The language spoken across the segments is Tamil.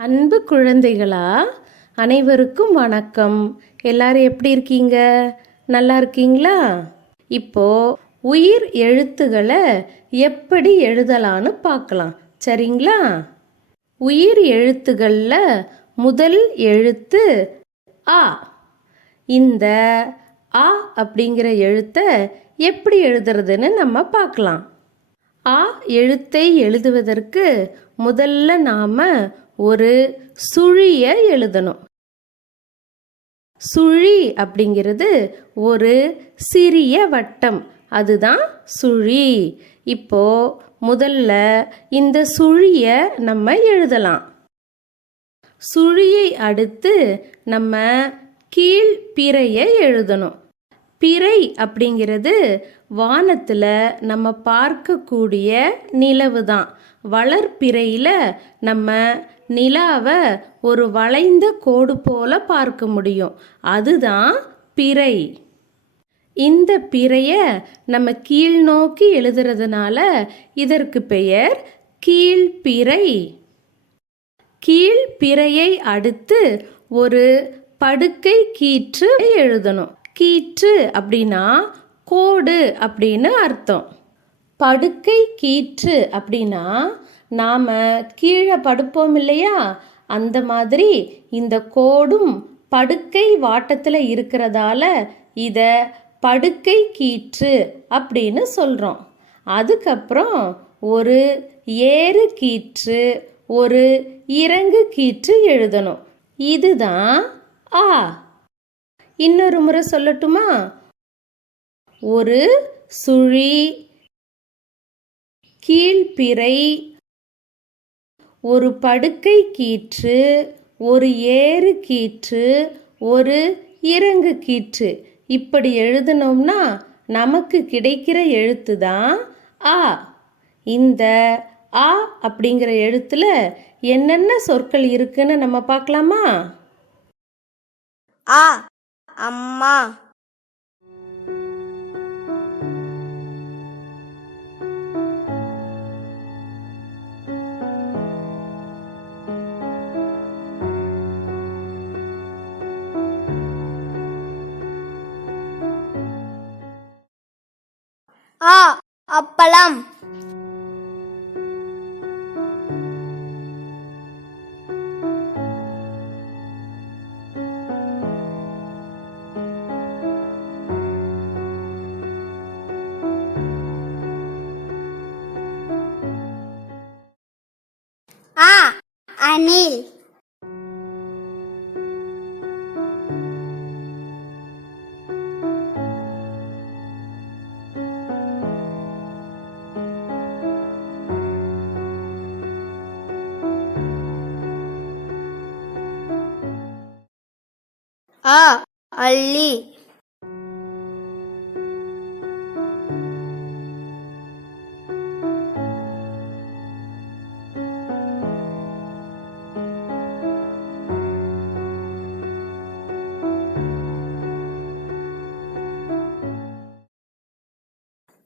அன்பு குழந்தைகளா, அனைவருக்கும் வணக்கம். எல்லாரும் எப்படி இருக்கீங்க? நல்லா இருக்கீங்களா? இப்போ உயிர் எழுத்துக்களை எப்படி எழுதலான்னு பார்க்கலாம், சரிங்களா? உயிர் எழுத்துக்களில் முதல் எழுத்து ஆ. இந்த ஆ அப்படிங்கிற எழுத்தை எப்படி எழுதுறதுன்னு நம்ம பார்க்கலாம். ஆ எழுத்தை எழுதுவதற்கு முதல்ல நாம ஒரு சுழிய எழுதணும். சுழி அப்படிங்கிறது ஒரு சிறிய வட்டம், அதுதான் சுழி. இப்போ முதல்ல இந்த சுழிய நம்ம எழுதலாம். சுழியை அடுத்து நம்ம கீழ்பிறையை எழுதணும். பிறை அப்படிங்கிறது வானத்துல நம்ம பார்க்கக்கூடிய நிலவு தான். வளர்பிறையில நம்ம நிலாவை ஒரு வளைந்த கோடு போல பார்க்க முடியும், அதுதான் பிறை. இந்த பிறைய நம்ம கீழ் நோக்கி எழுதுறதுனால இதற்கு பெயர் கீழ்பிறை. கீழ்பிறையை அடுத்து ஒரு படுக்கை கீற்று எழுதணும். கீற்று அப்படின்னா கோடு அப்படின்னு அர்த்தம். படுக்கை கீற்று அப்படின்னா நாம கீழே படுப்போம் இல்லையா, அந்த மாதிரி இந்த கோடும் படுக்கை வாட்டத்தில் இருக்கிறதால இத படுக்கை கீற்று அப்படின்னு சொல்றோம். அதுக்கப்புறம் ஒரு ஏறு கீற்று, ஒரு இறங்கு கீற்று எழுதணும். இதுதான் ஆ. இன்னொரு முறை சொல்லட்டுமா? ஒரு சுழி, கீழ்பிறை, ஒரு படுக்கை கீற்று, ஒரு ஏறு கீற்று, ஒரு இறங்கு கீற்று. இப்படி எழுதணும்னா நமக்கு கிடைக்கிற எழுத்து தான் ஆ. இந்த ஆ அப்படிங்கிற எழுத்துல என்னென்ன சொற்கள் இருக்குன்னு நம்ம பார்க்கலாமா? ஆ அம்மா, ஆ அப்பளம், ஆ அணில், ஆ அள்ளி,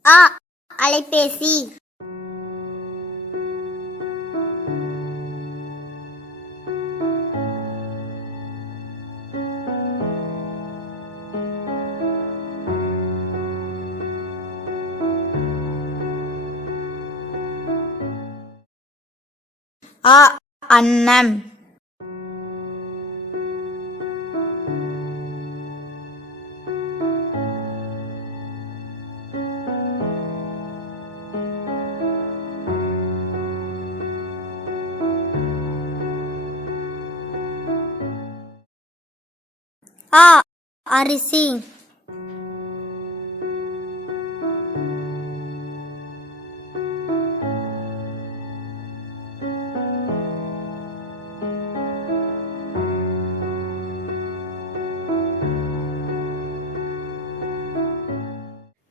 ஆ அலைபேசி, ஆ அன்னம், ஆ அரிசி,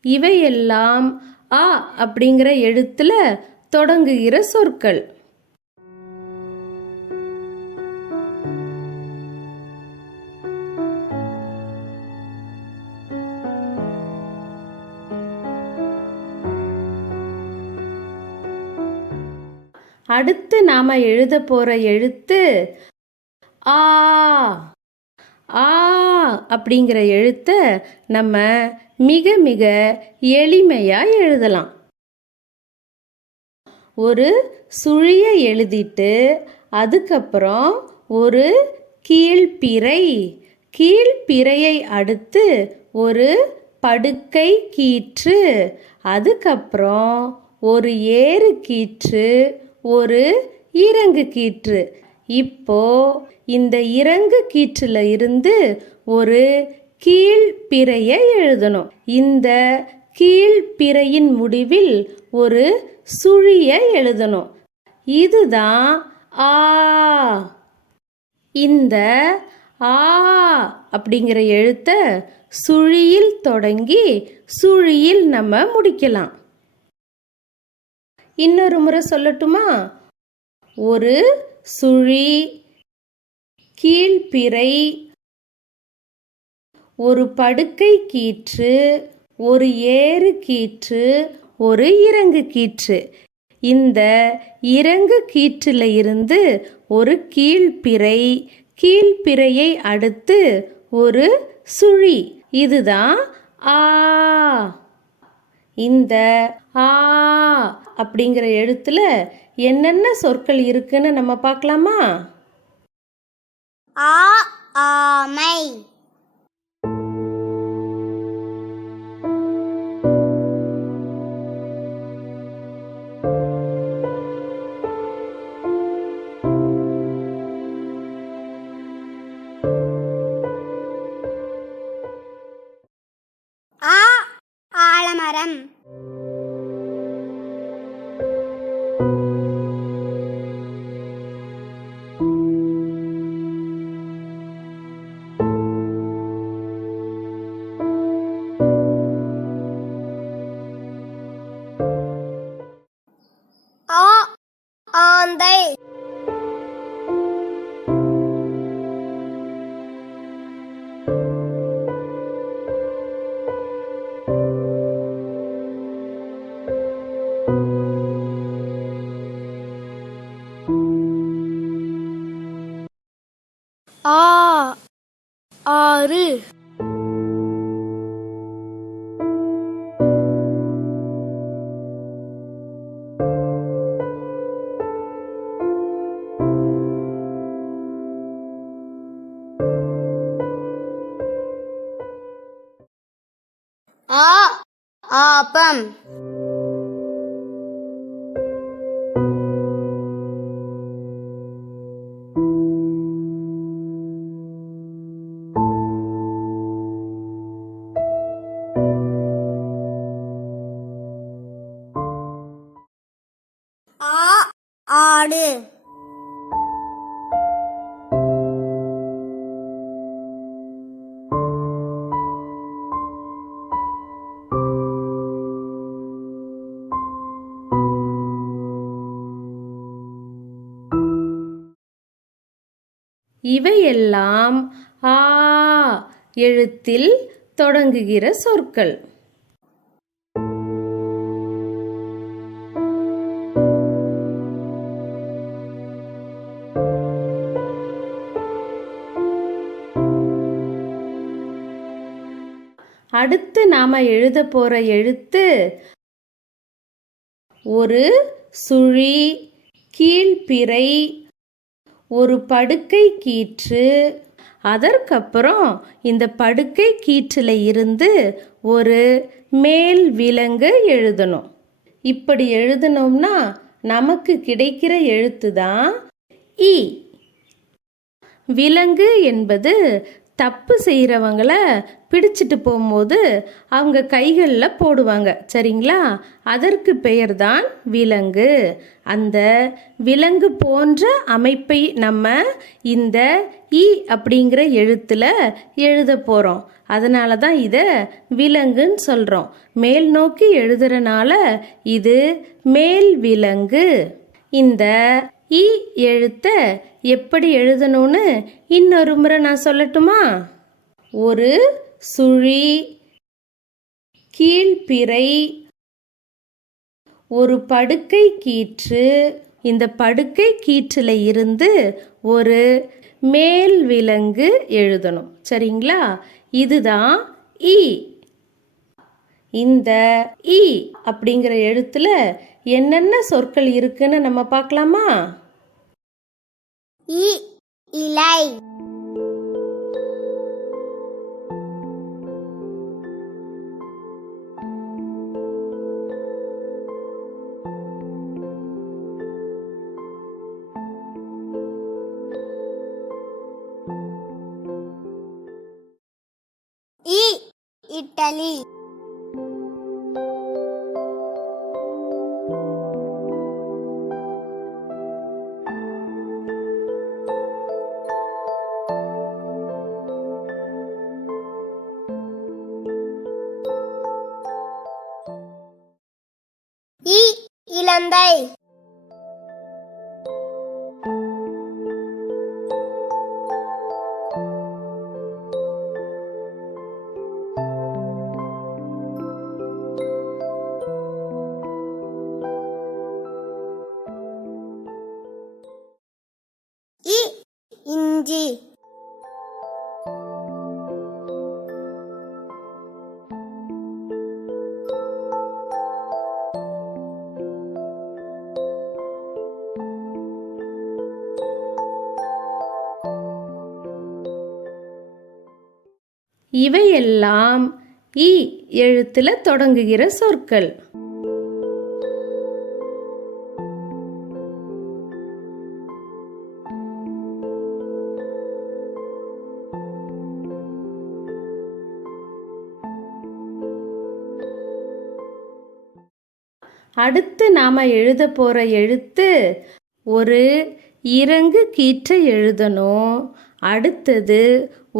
இவையெல்லாம் ஆ அப்படிங்கிற எழுத்துல தொடங்குகிற சொற்கள். அடுத்து நாம எழுத போற எழுத்து ஆ. ஆ அப்படிங்கிற எழுத்தை நம்ம மிக மிக எளிமையா எழுதலாம். ஒரு சுழிய எழுதிட்டு அதுக்கப்புறம் ஒரு கீழ்பிறை, கீழ்பிறையை அடுத்து ஒரு படுக்கை கீற்று, அதுக்கப்புறம் ஒரு ஏறு கீற்று, ஒரு இறங்கு கீற்று. இப்போ இந்த இறங்கு கீற்றுல இருந்து ஒரு கீழ்பிறையை எழுதணும். இந்த கீழ்பிறையின் முடிவில் ஒரு சுழிய எழுதணும். இதுதான் ஆ. இந்த ஆ அப்படிங்கிற எழுத்தை சுழியில் தொடங்கி சுழியில் நம்ம முடிக்கலாம். இன்னொரு முறை சொல்லட்டுமா? ஒரு சுழி, கீழ்பிறை, ஒரு படுக்கை கீற்று, ஒரு ஏறு கீற்று, ஒரு இறங்கு கீற்று. இந்த இறங்கு கீற்றில இருந்து ஒரு கீழ்பிறை, கீழ்பிறையை அடுத்து ஒரு சுழி. இதுதான் ஆ. இந்த ஆ அப்படிங்கிற எழுத்துல என்னென்ன சொற்கள் இருக்குன்னு நம்ம பார்க்கலாமா? ஆ ஆமை. ஆ ஆலமரம். ஆ ஆந்தை. ஆ ஆறு. ஆ ஆப்பம். ஆ ஆடு. இவையெல்லாம் ஆ எழுத்தில் தொடங்குகிற சொற்கள். அடுத்து நாம எழுத போற எழுத்து ஒரு சுழி, கீழ்பிறை, ஒரு படுக்கை கீற்று, அதற்கப்புறம் இந்த படுக்கை கீற்றில் இருந்து ஒரு மேல் விலங்கு எழுதணும். இப்படி எழுதணும்னா நமக்கு கிடைக்கிற எழுத்து தான் இ. விலங்கு என்பது தப்பு செய்கிறவங்கள பிடிச்சிட்டு போகும்போது அவங்க கைகளில் போடுவாங்க, சரிங்களா? அதற்கு பெயர் தான் விலங்கு. அந்த விலங்கு போன்ற அமைப்பை நம்ம இந்த இ அப்படிங்கிற எழுத்தில் எழுத போகிறோம். அதனால தான் இதை விலங்குன்னு சொல்கிறோம். மேல் நோக்கி எழுதுறனால இது மேல் விலங்கு. இந்த இ எழுத்தை எப்படி எழுதணும்னு இன்னொரு முறை நான் சொல்லட்டுமா? ஒரு சுழி, கீழ்பிறை, ஒரு படுக்கை கீற்று, இந்த படுக்கை கீற்றில் இருந்து ஒரு மேல் விலங்கு எழுதணும். சரிங்களா? இதுதான் இ. இந்த இ அப்படிங்கிற எழுத்துல என்னென்ன சொற்கள் இருக்குன்னு நம்ம பார்க்கலாமா? இலை, இட்டலி, இலந்தை, இஞ்சி, இவையெல்லாம் இ எழுத்துல தொடங்குகிற சொற்கள். அடுத்து நாம எழுத போற எழுத்து ஒரு இறங்கு கீற்றை எழுதணும். அடுத்தது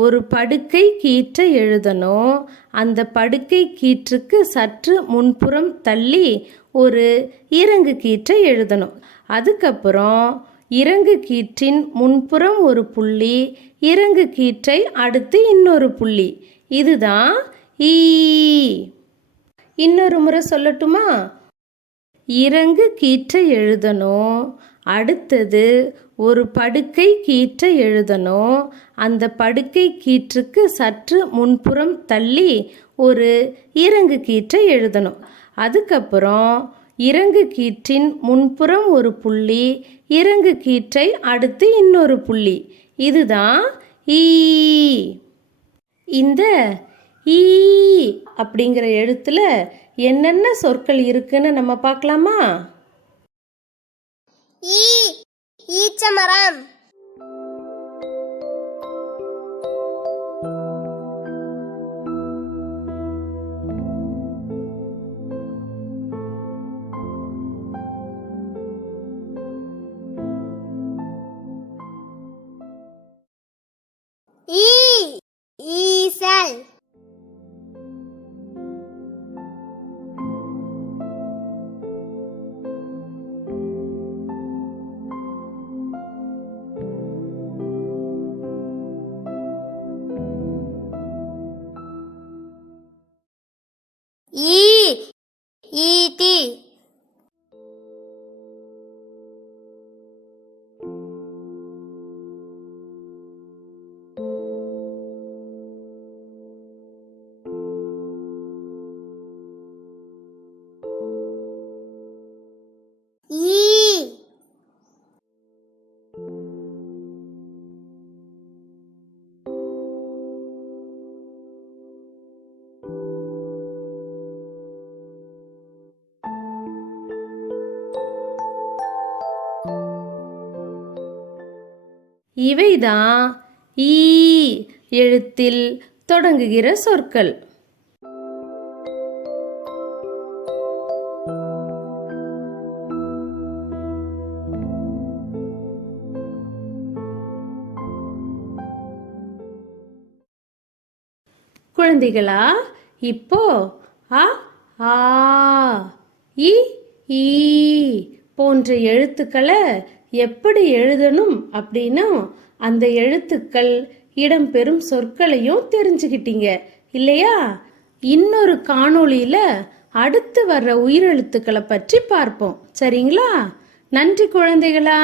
ஒரு படுக்கை கீற்றை எழுதணும். அந்த படுக்கை கீற்றுக்கு சற்று முன்புறம் தள்ளி ஒரு இறங்கு கீற்றை எழுதணும். அதுக்கப்புறம் இறங்கு கீற்றின் முன்புறம் ஒரு புள்ளி, இறங்கு கீற்றை அடுத்து இன்னொரு புள்ளி. இதுதான் ஈ. இன்னொரு முறை சொல்லட்டுமா? இறங்கு கீற்றை எழுதணும். அடுத்தது ஒரு படுக்கை கீற்றை எழுதணும். அந்த படுக்கை கீற்றுக்கு சற்று முன்புறம் தள்ளி ஒரு இறங்கு கீற்றை எழுதணும். அதுக்கப்புறம் இறங்கு கீற்றின் முன்புறம் ஒரு புள்ளி, இறங்கு கீற்றை அடுத்து இன்னொரு புள்ளி. இதுதான் ஈ. இந்த ஈ அப்படிங்கிற எழுத்துல என்னென்ன சொற்கள் இருக்குன்னு நம்ம பார்க்கலாமா? ஈச்சமரம், ஈசல், ஈட்டி, இவைதான் ஈ எழுத்தில் தொடங்குகிற சொற்கள். குழந்தைகளா, இப்போ அ, ஆ, இ, ஈ போன்ற எழுத்துக்களை எப்படி எழுதணும் அப்படின்னும் அந்த எழுத்துக்கள் இடம்பெறும் சொற்களையும் தெரிஞ்சுக்கிட்டீங்க இல்லையா? இன்னொரு காணொளியில அடுத்து வர்ற உயிரெழுத்துக்களை பற்றி பார்ப்போம். சரிங்களா? நன்றி குழந்தைகளா.